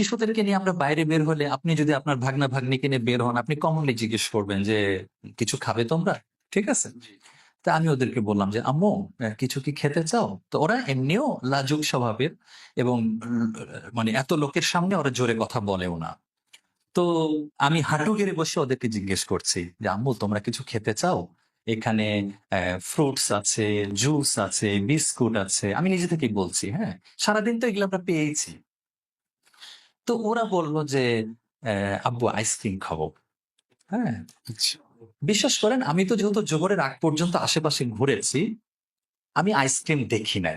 শিশুদেরকে নিয়ে আমরা বাইরে বের হলে আপনি যদি আপনার ভাগনা ভাগ্নিকে নিয়ে বের হন আপনি কমনলি জিজ্ঞেস করবেন যে কিছু খাবে তোমরা? ঠিক আছে? তা আমি ওদেরকে বললাম যে আম্মু কিছু কি খেতে চাও? তো ওরা এমনিও লাজুক স্বভাবের এবং মানে এত লোকের সামনে ওরা জোরে কথা বলেও না। তো আমি হাঁটু গেড়ে বসে ওদেরকে জিজ্ঞেস করছি যে আম্মু তোমরা কিছু খেতে চাও? এখানে ফ্রুটস আছে জুস আছে বিস্কুট আছে। আমি নিজে থেকেই বলছি হ্যাঁ সারাদিন তো এগুলো আমরা পেয়েছি তো ওরা বলল যে আব্বু আইসক্রিম খাব। হ্যাঁ? বিশ্বাস করেন আমি তো যেহেতু জোহরের আগ পর্যন্ত আশেপাশে ঘুরেছি আমি আইসক্রিম দেখি না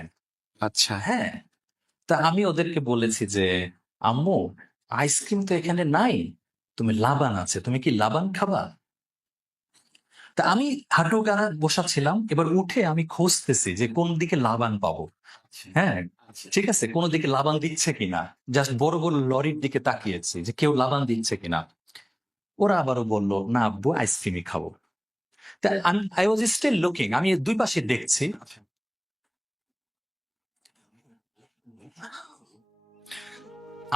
আচ্ছা। হ্যাঁ? তা আমি ওদেরকে বলেছি যে আম্মু আইসক্রিম তো এখানে নাই তুমি লাবান আছে তুমি কি লাবান খাবা? তা আমি হাঁটু গাড়া বসা ছিলাম এবার উঠে আমি খুঁজতেছি যে কোন দিকে লাবান পাবো। হ্যাঁ? ঠিক আছে কোন দিকে লাবান দিচ্ছে কিনা জাস্ট বড় বড় লরির দিকে তাকিয়েছি যে কেউ লাবান দিচ্ছে কিনা। ওরা আবারও বলল না আব্বু আইসক্রিমই খাব। আই ওয়াজ স্টিল লুকিং আমি দুই পাশে দেখছি।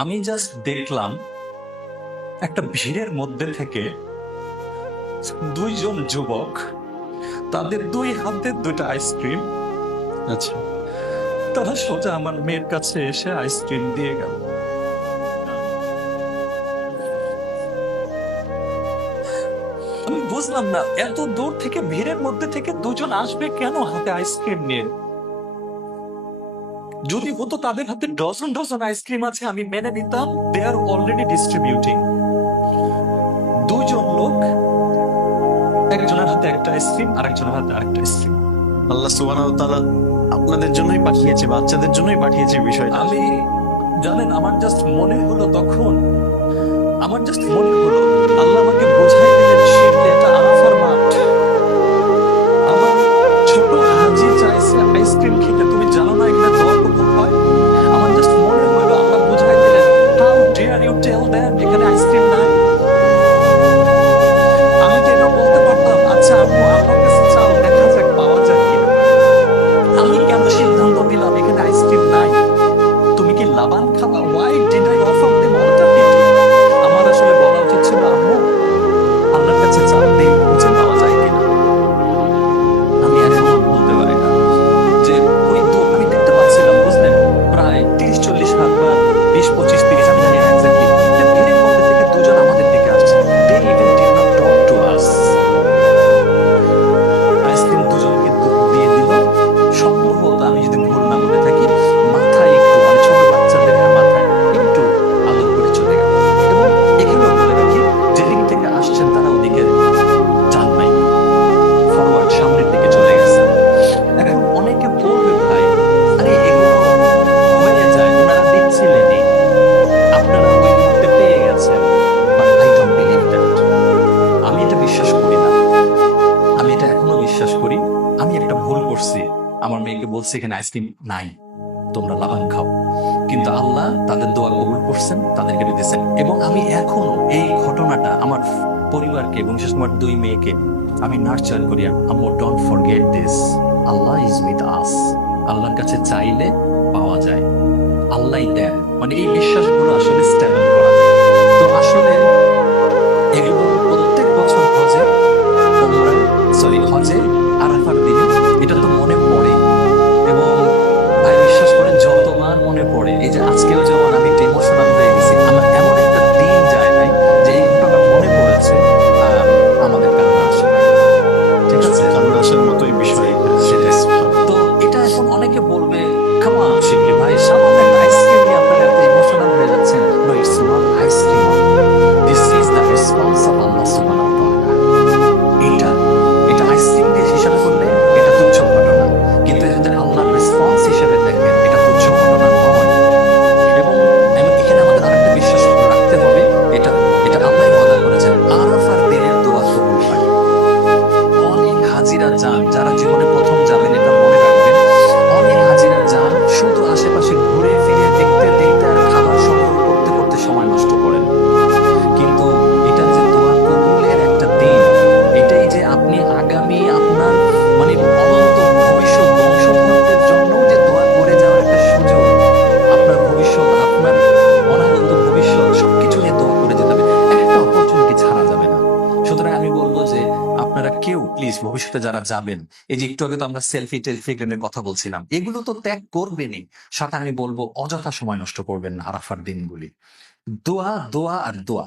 আমি জাস্ট দেখলাম একটা ভিড়ের মধ্যে থেকে দুইজন যুবক তাদের দুই হাতে দুটো আইসক্রিম আচ্ছা। তারা সোজা আমার মেয়ের কাছে এসে আইসক্রিম দিয়ে গেল। আমি বুঝলাম না, এত দূর থেকে ভিড়ের মধ্যে থেকে দুজন আসবে কেন হাতে আইসক্রিম নিয়ে? যদি হতো তাদের হাতে ডজন ডজন আইসক্রিম আছে, আমি মেনে নিতাম দে আর অলরেডি ডিস্ট্রিবিউটিং দুজন লোক, একজনের হাতে একটা আইসক্রিম আর একজনের হাতে আরেকটা আইসক্রিম আল্লাহ সুবহানাহু ওয়া তাআলা আপনাদের জন্যই পাঠিয়েছে, বাচ্চাদের জন্যই পাঠিয়েছে বিষয়টা। আমি, জানেন, আমার জাস্ট মনে হলো তখন, আমার জাস্ট মনে হলো, আল্লাহ আমাকে বোঝাই লাবান খাবা এখানে আইসক্রিম নাই। তোমরা লাভান খাও। কিন্তু আল্লাহ তাদের দোয়া কবুল করছেন, তাদেরকে দিতেছেন। এবং আমি এখনও এই ঘটনাটা আমার পরিবারকে এবং বিশেষ আমার দুই মেয়েকে আমি নার্চার করি। আম্মু don't forget this Allah is with us আল্লাহর কাছে চাইলে পাওয়া যায়। আল্লাহ দেন। মানে এই বিশ্বাসগুলো আসলে আজকেও যেমন আমি যাবেন। এই যে একটু আগে তো আমরা সেলফি টেলফি কথা বলছিলাম। এগুলো তো ত্যাগ করবেনই। সাথে আমি বলব, অযথা সময় নষ্ট করবেন আরাফার দিনগুলি। দোয়া দোয়া আর দোয়া।